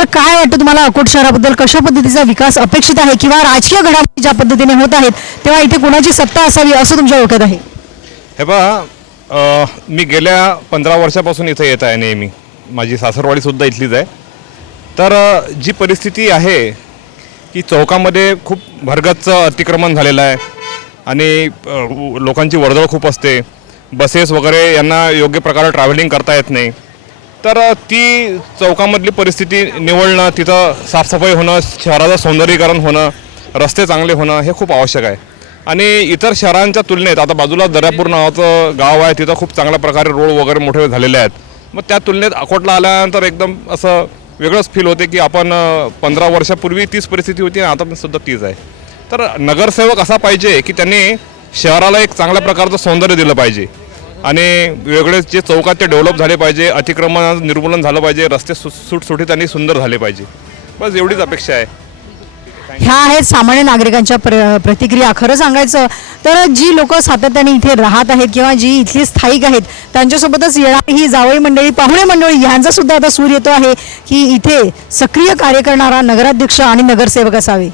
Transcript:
तर काय वाटतं तुम्हाला अकोट शहराबद्दल? कशा पद्धतीचा विकास अपेक्षित आहे किंवा राजकीय घडामोडी ज्या पद्धतीने होत आहेत तेव्हा इथे कोणाची सत्ता असावी असं तुमच्या डोक्यात आहे? हे पहा मी गेल्या पंधरा वर्षापासून इथं येत आहे नेहमी. माझी सासरवाडीसुद्धा इथलीच आहे. तर जी परिस्थिती आहे की चौकामध्ये खूप भरगच अतिक्रमण झालेलं आहे आणि लोकांची वर्दळ खूप असते. बसेस वगैरे यांना योग्य प्रकारे ट्रॅव्हलिंग करता येत नाही. तर ती चौकामधली परिस्थिती निवडणं तिथं साफसफाई होणं शहराचं सौंदर्यीकरण होणं रस्ते चांगले होणं हे खूप आवश्यक आहे. आणि इतर शहरांच्या तुलनेत आता बाजूला दर्यापूर नावाचं गाव आहे तिथं खूप चांगल्या प्रकारे रोड वगैरे मोठे झालेले आहेत. मग त्या तुलनेत अकोटला आल्यानंतर एकदम असं वेगळंच फील होते की आपण पंधरा वर्षापूर्वी तीच परिस्थिती होती आणि आता पण सुद्धा तीच आहे. तर नगरसेवक असा पाहिजे की त्यांनी शहराला एक चांगल्या प्रकारचं सौंदर्य दिलं पाहिजे. आणि वेगळे जे चौकात ते डेव्हलप झाले पाहिजे अतिक्रमण निर्मूलन झालं पाहिजे रस्ते सुटसुटीत आणि सुंदर झाले पाहिजे. बस एवढीच अपेक्षा आहे. ह्या आहेत सामान्य नागरिकांच्या प्र प्रतिक्रिया. खरं सांगायचं तर जी लोक सातत्याने इथे राहत आहेत किंवा जी इथली स्थायिक आहेत त्यांच्यासोबतच येणारी ही जावई मंडळी पाहुणे मंडळी यांचा सुद्धा आता सूर येतो आहे की इथे सक्रिय कार्य करणारा नगराध्यक्ष आणि नगरसेवक असावे.